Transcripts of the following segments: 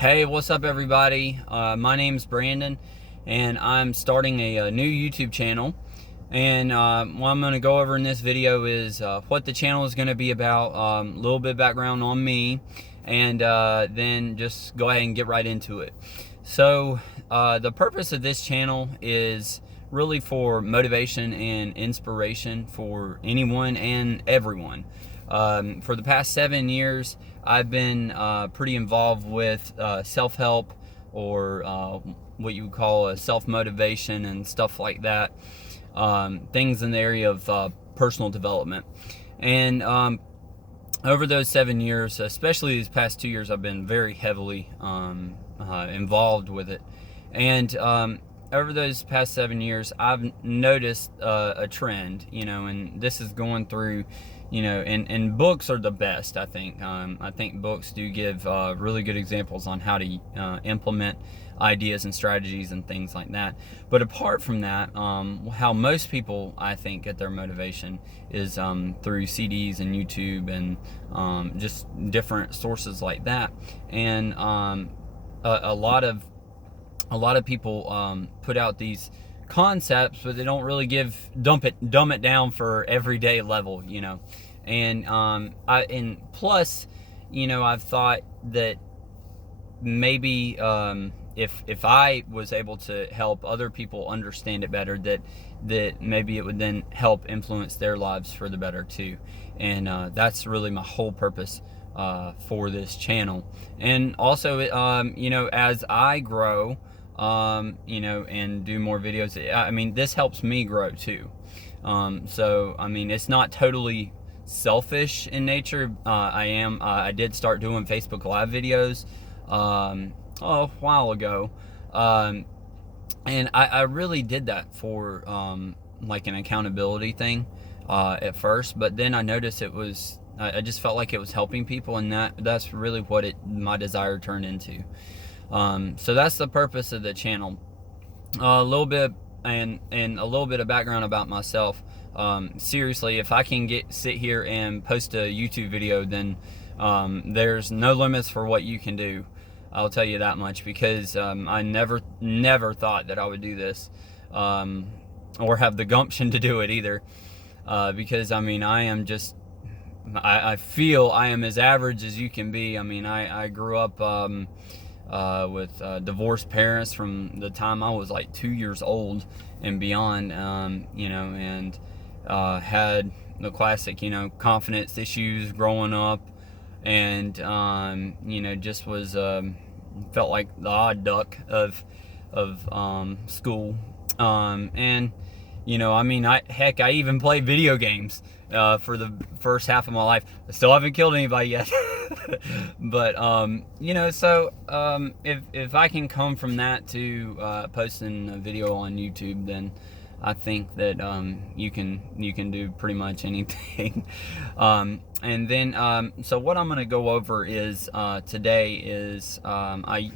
Hey, what's up, everybody? My name's Brandon, and I'm starting a new YouTube channel. And what I'm going to go over in this video is what the channel is going to be about, a little bit of background on me, and then just go ahead and get right into it. So, the purpose of this channel is really for motivation and inspiration for anyone and everyone. For the past 7 years, I've been pretty involved with self-help, or what you would call a self-motivation and stuff like that. Things in the area of personal development. And over those 7 years, especially these past 2 years, I've been very heavily involved with it. And over those past 7 years, I've noticed a trend, and this is going through, and books are the best, I think. I think books do give really good examples on how to implement ideas and strategies and things like that. But apart from that, how most people, I think, get their motivation is through CDs and YouTube and just different sources like that. And a lot of people put out these concepts, but they don't really dumb it down for everyday level, And plus, I've thought that maybe if I was able to help other people understand it better, that maybe it would then help influence their lives for the better too. And that's really my whole purpose for this channel. And also, as I grow, and do more videos, I mean, this helps me grow too. So, I mean, it's not totally selfish in nature. I did start doing Facebook Live videos a while ago. And I really did that for like an accountability thing at first, but then I noticed I just felt like it was helping people, and that's really what my desire turned into. So that's the purpose of the channel. A little bit and a little bit of background about myself. Seriously, if I can sit here and post a YouTube video, then there's no limits for what you can do. I'll tell you that much, because I never thought that I would do this, or have the gumption to do it either. Because I mean, I feel I am as average as you can be. I mean, I grew up with divorced parents from the time I was like 2 years old and beyond, and had the classic, confidence issues growing up, and just was felt like the odd duck of school, and I mean, I even played video games for the first half of my life. I still haven't killed anybody yet. But so if I can come from that to posting a video on YouTube, then I think that you can do pretty much anything. And then so what I'm going to go over is today is I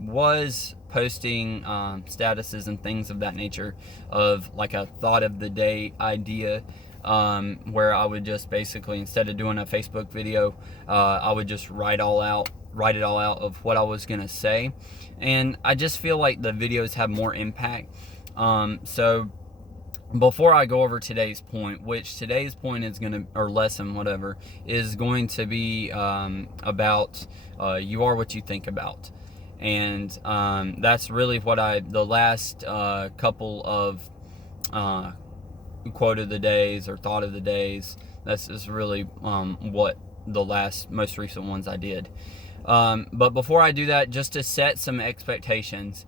was posting statuses and things of that nature, of like a thought of the day idea, where I would just basically, instead of doing a Facebook video, I would just write it all out of what I was gonna say. And I just feel like the videos have more impact. So before I go over today's point, which today's point is or lesson, whatever, is going to be about you are what you think about. And that's really what the last couple of quote of the days or thought of the days, that's is really what the most recent ones I did. But before I do that, just to set some expectations,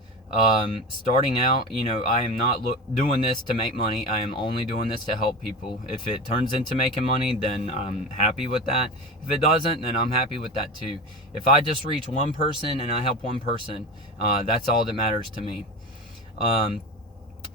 starting out, I am not doing this to make money. I am only doing this to help people. If it turns into making money, then I'm happy with that. If it doesn't, then I'm happy with that too. If I just reach one person and I help one person, that's all that matters to me.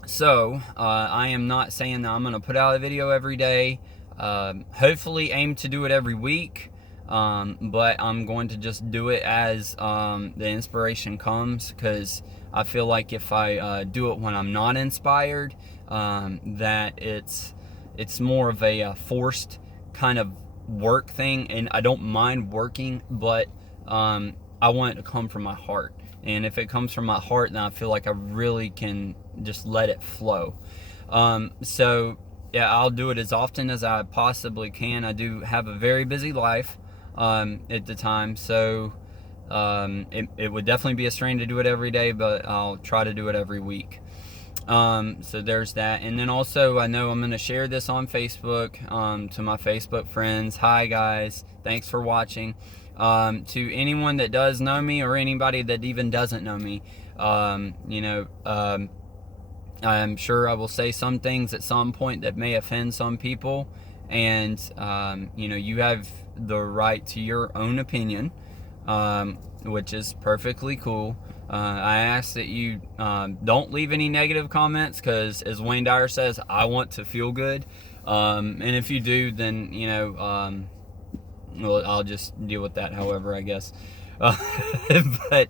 So I am not saying that I'm going to put out a video every day. Hopefully aim to do it every week. But I'm going to just do it as the inspiration comes, because I feel like if I do it when I'm not inspired, that it's more of a forced kind of work thing. And I don't mind working, but I want it to come from my heart. And if it comes from my heart, then I feel like I really can just let it flow. So yeah, I'll do it as often as I possibly can. I do have a very busy life at the time, so it would definitely be a strain to do it every day, but I'll try to do it every week. So there's that. And then also, I know I'm going to share this on Facebook to my Facebook friends. Hi guys, thanks for watching. To anyone that does know me, or anybody that even doesn't know me, I'm sure I will say some things at some point that may offend some people, and you have the right to your own opinion, which is perfectly cool. I ask that you don't leave any negative comments, because as Wayne Dyer says, I want to feel good. And if you do, then well, I'll just deal with that however, I guess. But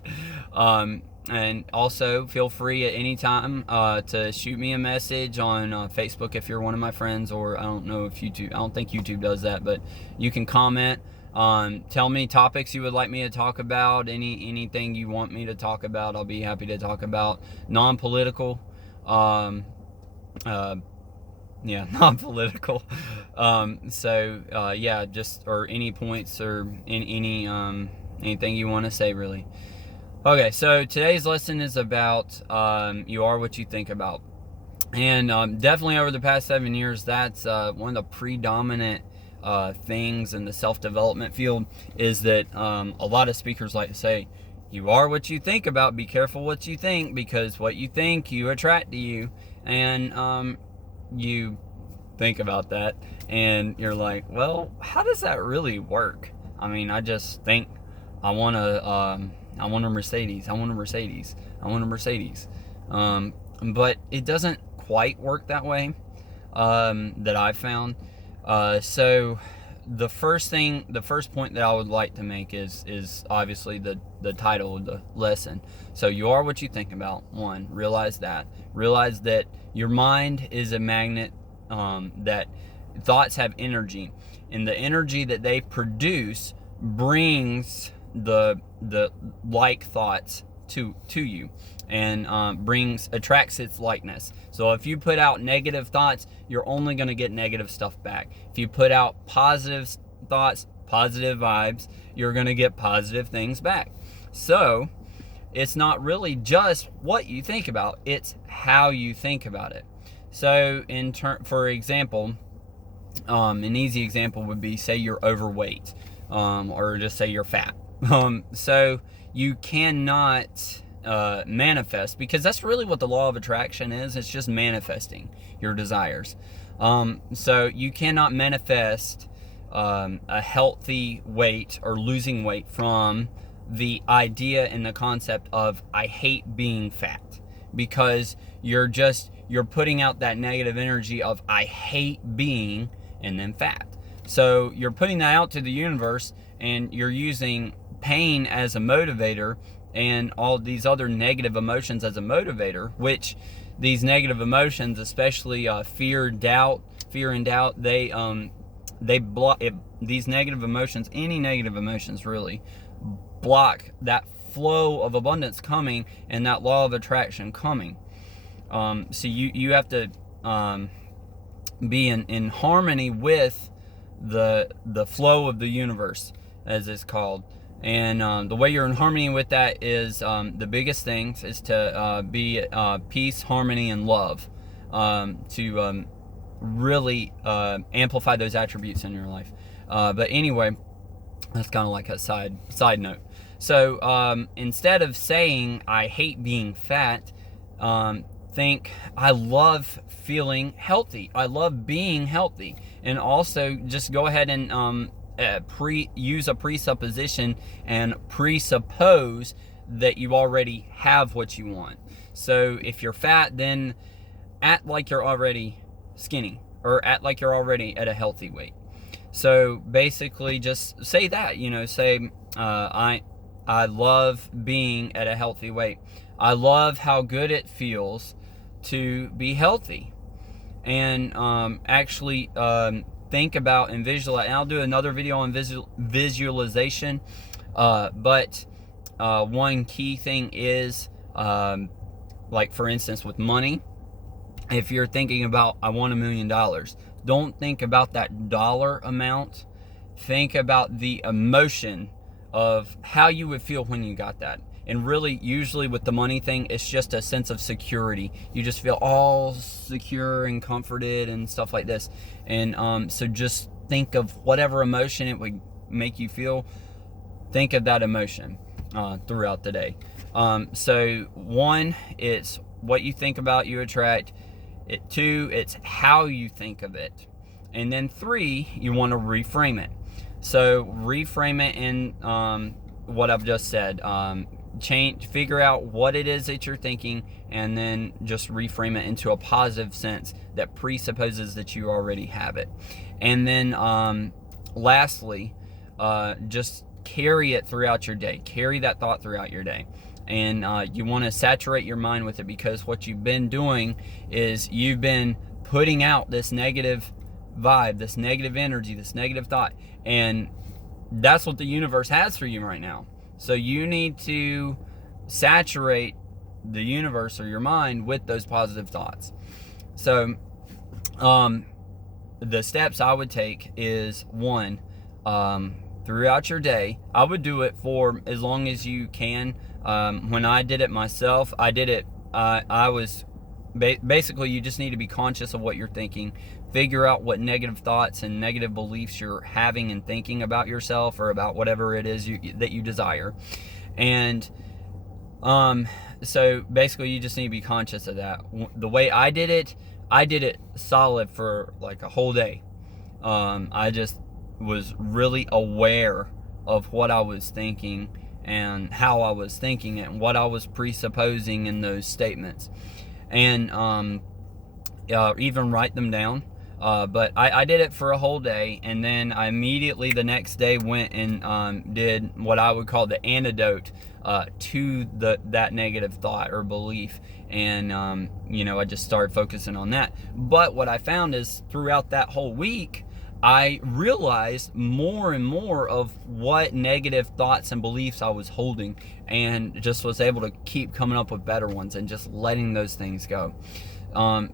and also feel free at any time to shoot me a message on Facebook if you're one of my friends, or I don't know if YouTube, I don't think YouTube does that, but you can comment. Tell me topics you would like me to talk about, anything you want me to talk about, I'll be happy to talk about. Non-political, yeah, non-political. Yeah, just, or any points, or anything you want to say, really. Okay, so today's lesson is about you are what you think about. And definitely over the past 7 years, that's one of the predominant things in the self-development field, is that a lot of speakers like to say, you are what you think about. Be careful what you think, because what you think, you attract to you. And you think about that, and you're like, well, how does that really work? I mean, I just think I want a Mercedes. I want a Mercedes. I want a Mercedes. But it doesn't quite work that way, that I've found. So the first point that I would like to make is obviously the title of the lesson. So you are what you think about. One, realize that your mind is a magnet, that thoughts have energy, and the energy that they produce brings the like thoughts to you, and attracts its likeness. So if you put out negative thoughts, you're only going to get negative stuff back. If you put out positive thoughts, positive vibes, you're going to get positive things back. So it's not really just what you think about, it's how you think about it. So for example, an easy example would be, say you're overweight, or just say you're fat. So you cannot manifest, because that's really what the law of attraction is. It's just manifesting your desires. So you cannot manifest a healthy weight or losing weight from the idea and the concept of I hate being fat, because you're putting out that negative energy of I hate being, and then fat. So you're putting that out to the universe, and you're using pain as a motivator, and all these other negative emotions as a motivator, which these negative emotions, especially fear and doubt, they block it. These negative emotions, any negative emotions really, block that flow of abundance coming, and that law of attraction coming. So you have to be in harmony with the flow of the universe, as it's called. And the way you're in harmony with that is, the biggest things is to be peace, harmony, and love, to really amplify those attributes in your life. But anyway, that's kind of like a side note. So instead of saying I hate being fat, think I love feeling healthy. I love being healthy. And also just go ahead and use a presupposition and presuppose that you already have what you want. So if you're fat, then act like you're already skinny, or act like you're already at a healthy weight. So basically just say that, say I love being at a healthy weight. I love how good it feels to be healthy. And actually think about and visualize. And I'll do another video on visualization. But one key thing is, like for instance with money, if you're thinking about, I want $1 million, don't think about that dollar amount. Think about the emotion of how you would feel when you got that. And really, usually with the money thing, it's just a sense of security. You just feel all secure and comforted and stuff like this. And so just think of whatever emotion it would make you feel. Think of that emotion throughout the day. So 1, it's what you think about, you attract. 2, it's how you think of it. And then 3, you want to reframe it. So reframe it in what I've just said. Figure out what it is that you're thinking, and then just reframe it into a positive sense that presupposes that you already have it. And then lastly, just carry it throughout your day. Carry that thought throughout your day. And you want to saturate your mind with it, because what you've been doing is you've been putting out this negative vibe, this negative energy, this negative thought, and that's what the universe has for you right now. So you need to saturate the universe or your mind with those positive thoughts. So the steps I would take is 1, throughout your day, I would do it for as long as you can. When I did it myself, I did it, I was basically, you just need to be conscious of what you're thinking. Figure out what negative thoughts and negative beliefs you're having and thinking about yourself or about whatever it is that you desire. And so basically you just need to be conscious of that. The way I did it solid for like a whole day. I just was really aware of what I was thinking and how I was thinking it and what I was presupposing in those statements. And even write them down. But I did it for a whole day, and then I immediately the next day went and did what I would call the antidote to that negative thought or belief. And I just started focusing on that. But what I found is throughout that whole week, I realized more and more of what negative thoughts and beliefs I was holding, and just was able to keep coming up with better ones and just letting those things go.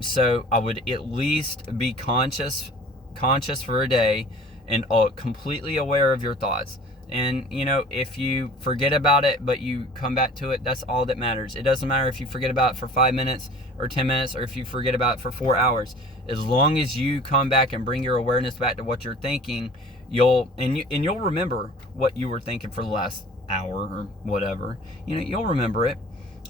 So I would at least be conscious for a day and completely aware of your thoughts. And, if you forget about it, but you come back to it, that's all that matters. It doesn't matter if you forget about it for 5 minutes or 10 minutes, or if you forget about it for 4 hours. As long as you come back and bring your awareness back to what you're thinking, you'll remember what you were thinking for the last hour or whatever. You'll remember it.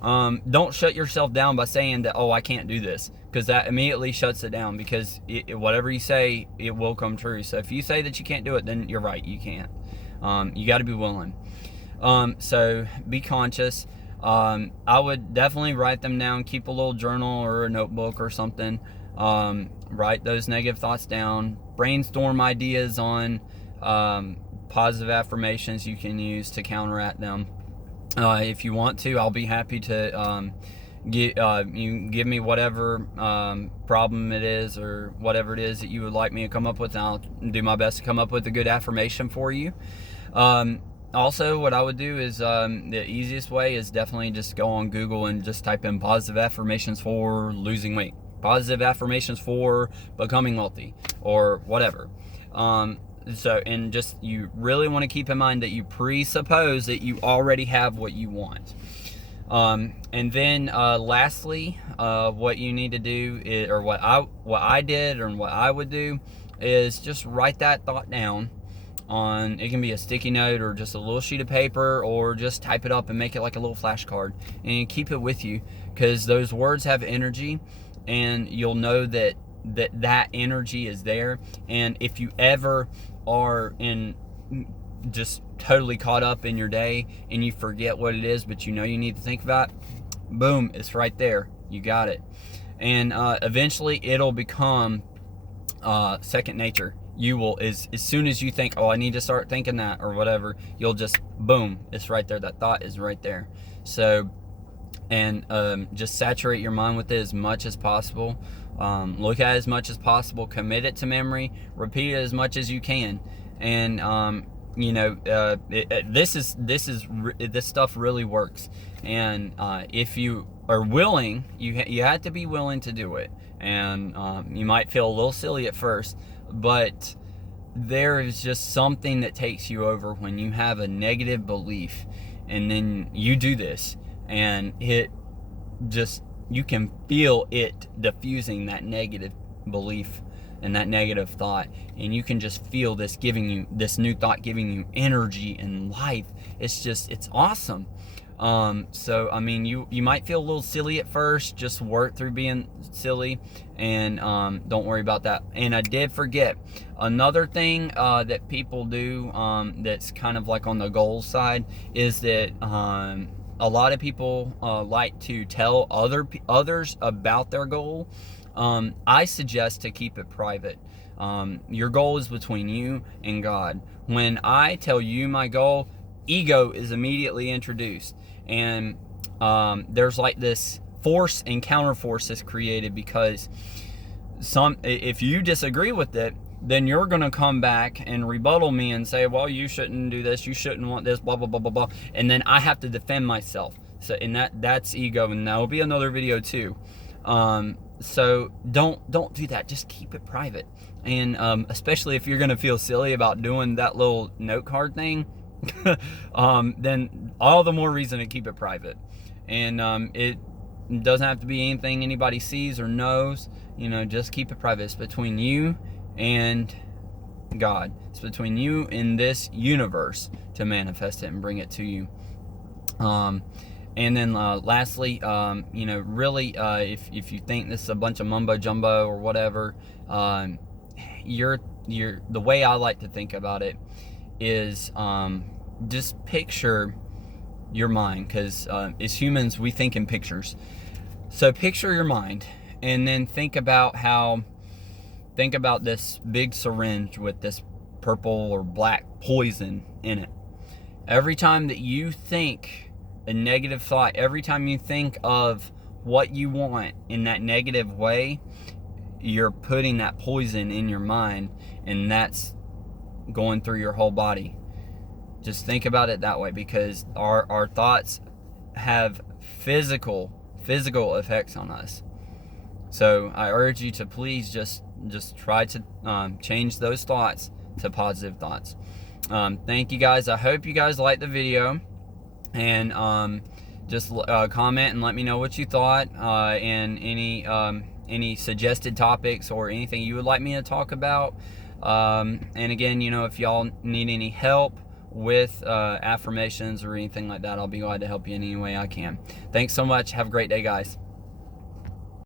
Don't shut yourself down by saying that, I can't do this, because that immediately shuts it down, because whatever you say, it will come true. So if you say that you can't do it, then you're right, you can't. You got to be willing. So be conscious. I would definitely write them down. Keep a little journal or a notebook or something. Write those negative thoughts down. Brainstorm ideas on positive affirmations you can use to counteract them. If you want to, I'll be happy to you give me whatever problem it is, or whatever it is that you would like me to come up with, and I'll do my best to come up with a good affirmation for you. Also, what I would do is the easiest way is definitely just go on Google and just type in positive affirmations for losing weight, positive affirmations for becoming wealthy, or whatever. And just, you really want to keep in mind that you presuppose that you already have what you want. And then lastly, what you need to do is, or what I did, or what I would do, is just write that thought down on, it can be a sticky note or just a little sheet of paper, or just type it up and make it like a little flashcard, and you keep it with you, because those words have energy, and you'll know that energy is there. And if you ever are in just totally caught up in your day and you forget what it is, but you need to think about, boom, it's right there. You got it. And eventually it'll become second nature. You will, as soon as you think, I need to start thinking that or whatever, you'll just, boom, it's right there. That thought is right there. So, and just saturate your mind with it as much as possible. Look at it as much as possible. Commit it to memory. Repeat it as much as you can. And this stuff really works. And if you are willing, you have to be willing to do it. And you might feel a little silly at first, but there is just something that takes you over when you have a negative belief, and then you do this, and you can feel it diffusing that negative belief and that negative thought, and you can just feel this new thought giving you energy and life. It's awesome. So I mean, you might feel a little silly at first. Just work through being silly, and don't worry about that. And I did forget another thing that people do, that's kind of like on the goal side, is that a lot of people like to tell others about their goal. I suggest to keep it private. Your goal is between you and God. When I tell you my goal, ego is immediately introduced, and there's like this force and counterforce that's created, because if you disagree with it, then you're going to come back and rebuttal me and say, well, you shouldn't do this, you shouldn't want this, blah blah blah blah blah, and then I have to defend myself. So, and that's ego, and that'll be another video too. So don't do that. Just keep it private. And especially if you're going to feel silly about doing that little note card thing, then all the more reason to keep it private. And it doesn't have to be anything anybody sees or knows. Just keep it private. It's between you and God. It's between you and this universe to manifest it and bring it to you. And then lastly, really, if you think this is a bunch of mumbo jumbo or whatever, the way I like to think about it is, just picture your mind, because as humans, we think in pictures. So picture your mind, and then think about this big syringe with this purple or black poison in it. Every time that you think a negative thought, every time you think of what you want in that negative way, you're putting that poison in your mind, and that's going through your whole body. Just think about it that way, because our thoughts have physical effects on us. So I urge you to please just try to change those thoughts to positive thoughts. Thank you guys. I hope you guys liked the video, and just comment and let me know what you thought, and any suggested topics or anything you would like me to talk about. And again, if y'all need any help with affirmations or anything like that, I'll be glad to help you in any way I can. Thanks so much. Have a great day, guys.